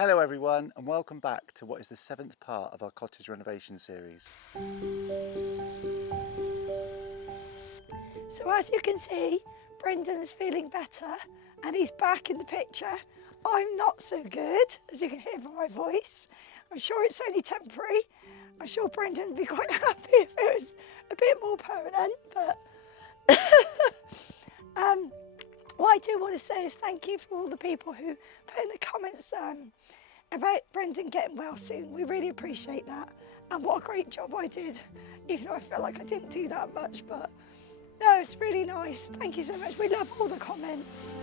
Hello everyone and welcome back to what is the 7th part of our cottage renovation series. So as you can see, Brendan's feeling better and he's back in the picture. I'm not so good, as you can hear from my voice. I'm sure it's only temporary. I'm sure Brendan would be quite happy if it was a bit more permanent, but what I do want to say is thank you for all the people who put in the comments about Brendan getting well soon. We really appreciate that. And what a great job I did, even though I felt like I didn't do that much, but no, it's really nice. Thank you so much. We love all the comments.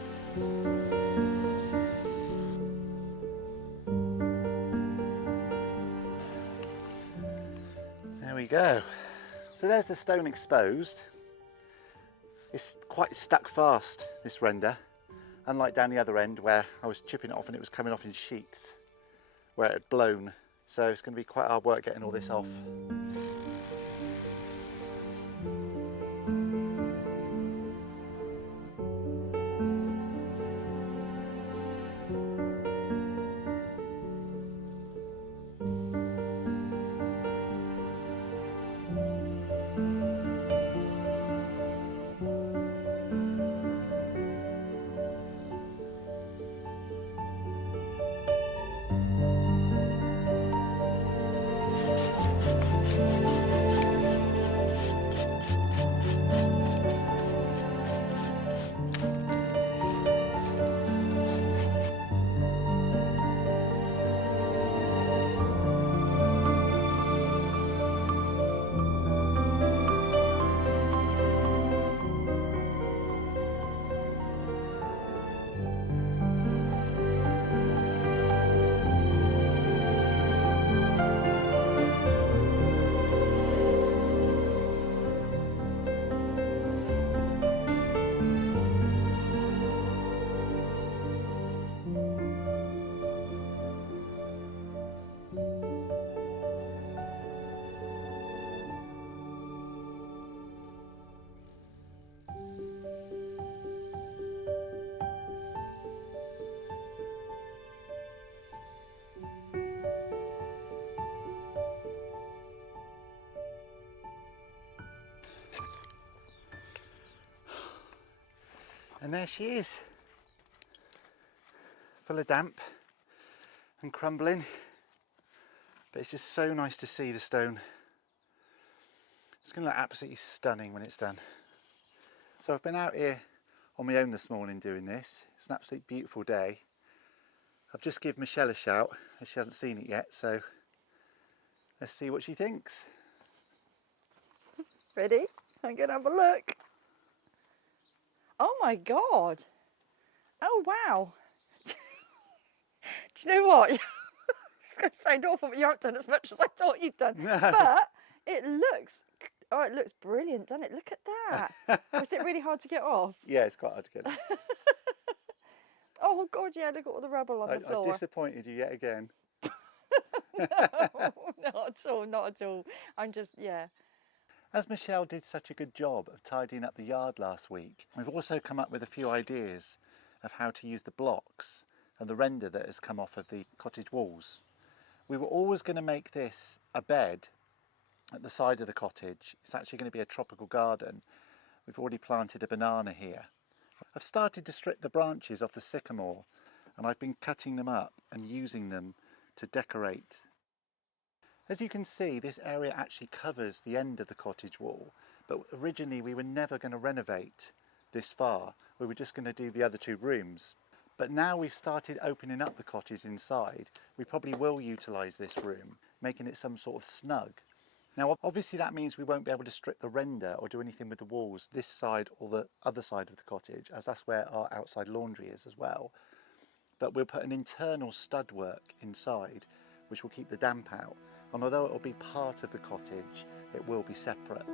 There we go. So there's the stone exposed. It's quite stuck fast, this render, unlike down the other end where I was chipping it off and it was coming off in sheets where it had blown. So it's going to be quite hard work getting all this off. And there she is, full of damp and crumbling, but it's just so nice to see the stone. It's going to look absolutely stunning when it's done. So I've been out here on my own this morning doing this. It's an absolutely beautiful day. I've just given Michelle a shout as she hasn't seen it yet, so let's see what she thinks. Ready? I'm going to have a look. Oh my God. Oh wow. Do you know what? It's going to sound awful, but you haven't done as much as I thought you'd done. No. But it looks brilliant, doesn't it? Look at that. Was it really hard to get off? Yeah, it's quite hard to get it. Oh God, yeah, look at all the rubble on the floor. I disappointed you yet again. No, not at all, not at all. I'm just, yeah. As Michelle did such a good job of tidying up the yard last week, we've also come up with a few ideas of how to use the blocks and the render that has come off of the cottage walls. We were always going to make this a bed at the side of the cottage. It's actually going to be a tropical garden. We've already planted a banana here. I've started to strip the branches off the sycamore and I've been cutting them up and using them to decorate. As you can see, this area actually covers the end of the cottage wall, but originally we were never going to renovate this far. We were just going to do the other two rooms. But now we've started opening up the cottage inside, we probably will utilise this room, making it some sort of snug. Now obviously that means we won't be able to strip the render or do anything with the walls this side or the other side of the cottage, as that's where our outside laundry is as well. But we'll put an internal stud work inside which will keep the damp out, and although it will be part of the cottage, it will be separate.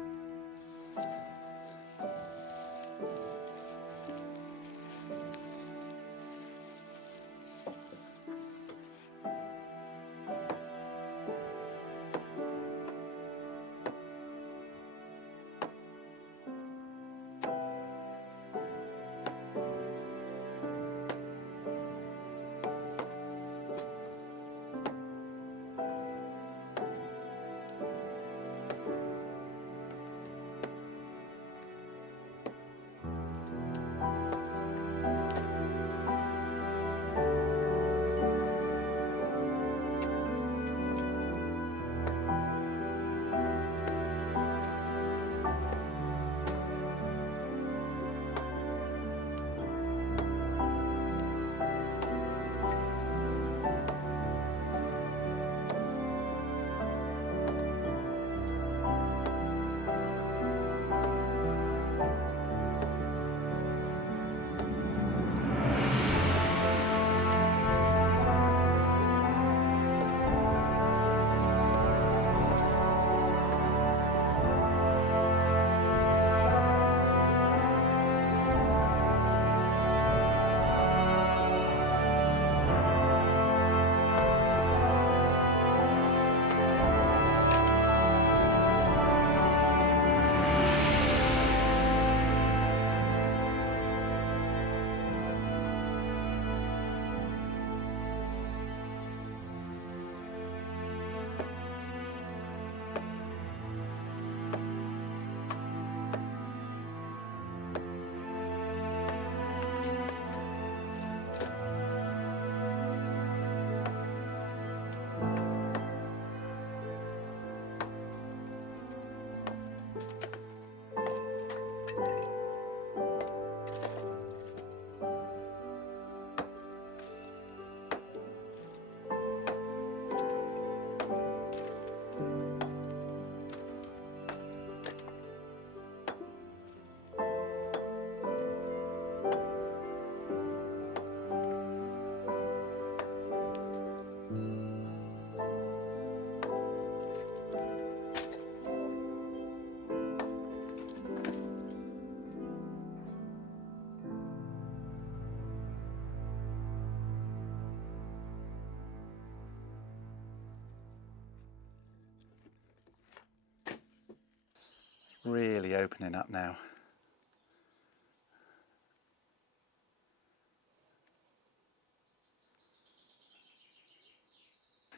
really opening up now.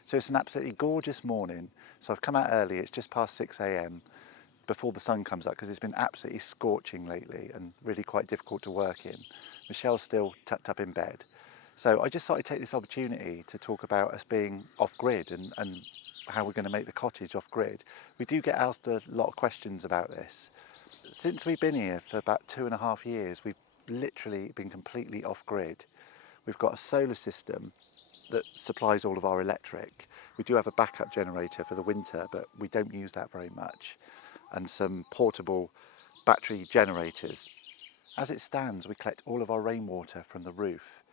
So it's an absolutely gorgeous morning. So I've come out early, it's just past 6 a.m. before the sun comes up because it's been absolutely scorching lately and really quite difficult to work in. Michelle's still tucked up in bed. So I just thought I'd take this opportunity to talk about us being off-grid and how we're going to make the cottage off-grid. We do get asked a lot of questions about this. Since we've been here for about 2.5 years, we've literally been completely off-grid. We've got a solar system that supplies all of our electric. We do have a backup generator for the winter, but we don't use that very much. And some portable battery generators. As it stands, we collect all of our rainwater from the roof,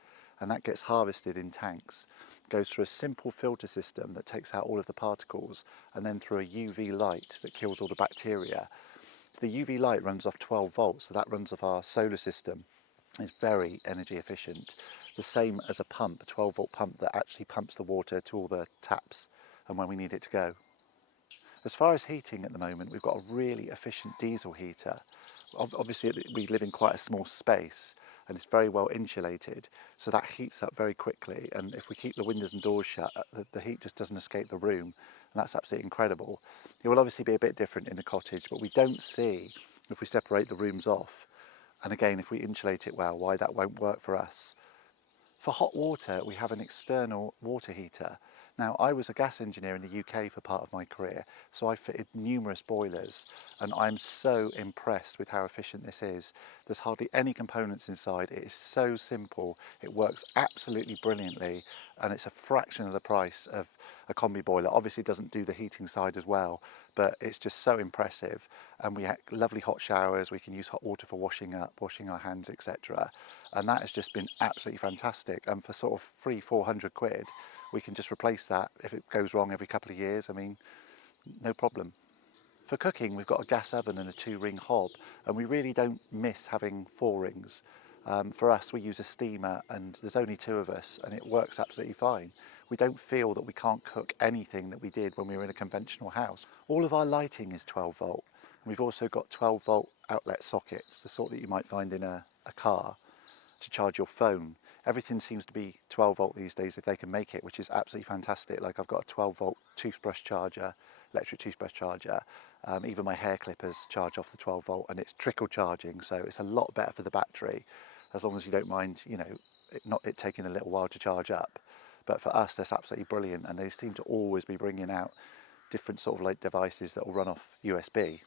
and that gets harvested in tanks, goes through a simple filter system that takes out all of the particles, and then through a UV light that kills all the bacteria. The UV light runs off 12 volts, so that runs off our solar system. It's very energy efficient. The same as a pump, a 12-volt pump that actually pumps the water to all the taps and when we need it to go. As far as heating at the moment, we've got a really efficient diesel heater. Obviously, we live in quite a small space and it's very well insulated, so that heats up very quickly. And if we keep the windows and doors shut, the heat just doesn't escape the room, and that's absolutely incredible. It will obviously be a bit different in the cottage, but we don't see, if we separate the rooms off, and again, if we insulate it well, why that won't work for us. For hot water, we have an external water heater. Now, I was a gas engineer in the UK for part of my career, so I fitted numerous boilers, and I'm so impressed with how efficient this is. There's hardly any components inside. It is so simple. It works absolutely brilliantly, and it's a fraction of the price of a combi boiler. Obviously, it doesn't do the heating side as well, but it's just so impressive. And we have lovely hot showers. We can use hot water for washing up, washing our hands, etc. And that has just been absolutely fantastic. And for sort of 300-400 quid, we can just replace that if it goes wrong every couple of years. I mean, no problem. For cooking, we've got a gas oven and a 2-ring hob, and we really don't miss having 4 rings. For us, we use a steamer, and there's only 2 of us, and it works absolutely fine. We don't feel that we can't cook anything that we did when we were in a conventional house. All of our lighting is 12 volt. And we've also got 12 volt outlet sockets, the sort that you might find in a car, to charge your phone. Everything seems to be 12 volt these days if they can make it, which is absolutely fantastic. Like, I've got a 12 volt toothbrush charger, electric toothbrush charger. Even my hair clippers charge off the 12 volt, and it's trickle charging, so it's a lot better for the battery, as long as you don't mind, you know, it taking a little while to charge up. But for us, that's absolutely brilliant, and they seem to always be bringing out different sort of like devices that will run off USB.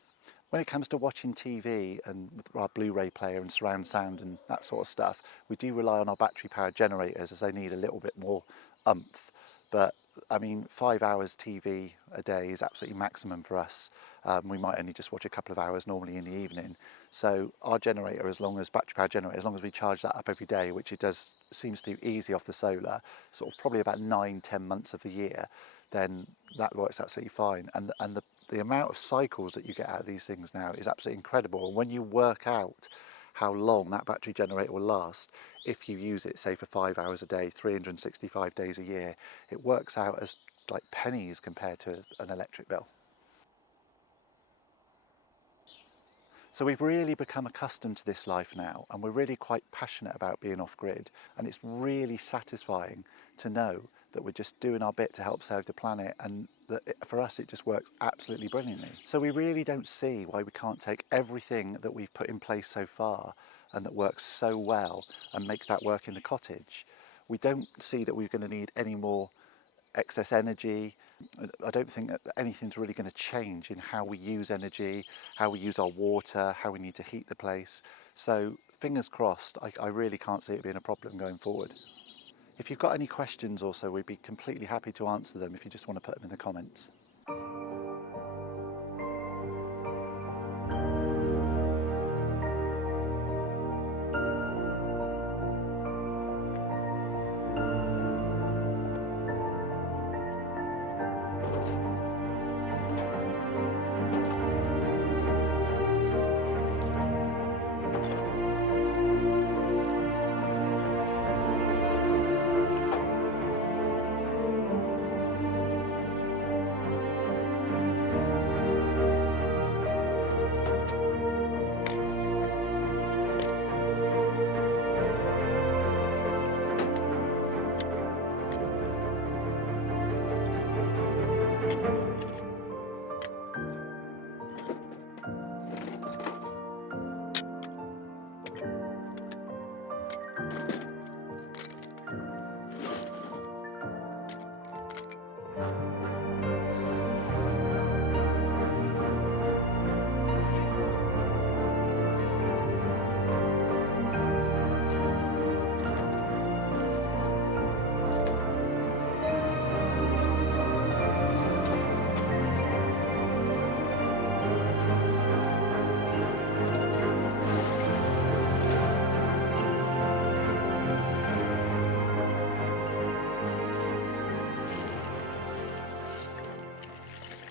When it comes to watching TV and our Blu-ray player and surround sound and that sort of stuff, we do rely on our battery powered generators, as they need a little bit more oomph. But I mean, 5 hours TV a day is absolutely maximum for us. We might only just watch a couple of hours normally in the evening. So our generator, as long as battery powered generator, as long as we charge that up every day, which it does, seems to do easy off the solar, sort of probably about 9-10 months of the year, then that works absolutely fine. And the amount of cycles that you get out of these things now is absolutely incredible. And when you work out how long that battery generator will last, if you use it, say, for 5 hours a day, 365 days a year, it works out as like pennies compared to an electric bill. So we've really become accustomed to this life now, and we're really quite passionate about being off-grid, and it's really satisfying to know that we're just doing our bit to help save the planet, and that for us it just works absolutely brilliantly. So we really don't see why we can't take everything that we've put in place so far and that works so well and make that work in the cottage. We don't see that we're going to need any more excess energy. I don't think that anything's really going to change in how we use energy, how we use our water, how we need to heat the place. So fingers crossed, I really can't see it being a problem going forward. If you've got any questions also, we'd be completely happy to answer them if you just want to put them in the comments.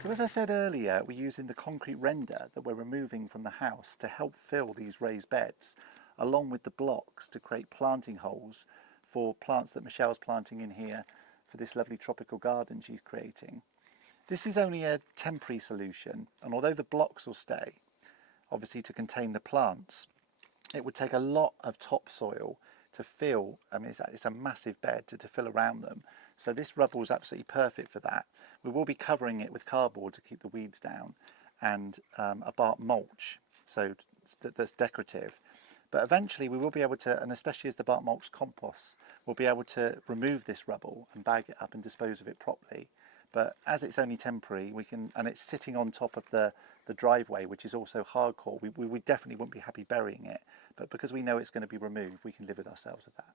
So as I said earlier, we're using the concrete render that we're removing from the house to help fill these raised beds, along with the blocks to create planting holes for plants that Michelle's planting in here for this lovely tropical garden she's creating. This is only a temporary solution, and although the blocks will stay, obviously to contain the plants, it would take a lot of topsoil to fill. I mean, it's a massive bed to fill around them. So this rubble is absolutely perfect for that. We will be covering it with cardboard to keep the weeds down, and a bark mulch, so that's decorative. But eventually we will be able to, and especially as the bark mulch composts, we'll be able to remove this rubble and bag it up and dispose of it properly. But as it's only temporary, we can, and it's sitting on top of the driveway, which is also hardcore, we definitely wouldn't be happy burying it. But because we know it's going to be removed, we can live with ourselves with that.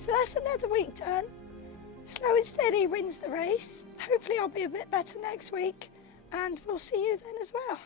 So that's another week done. Slow and steady wins the race. Hopefully I'll be a bit better next week, and we'll see you then as well.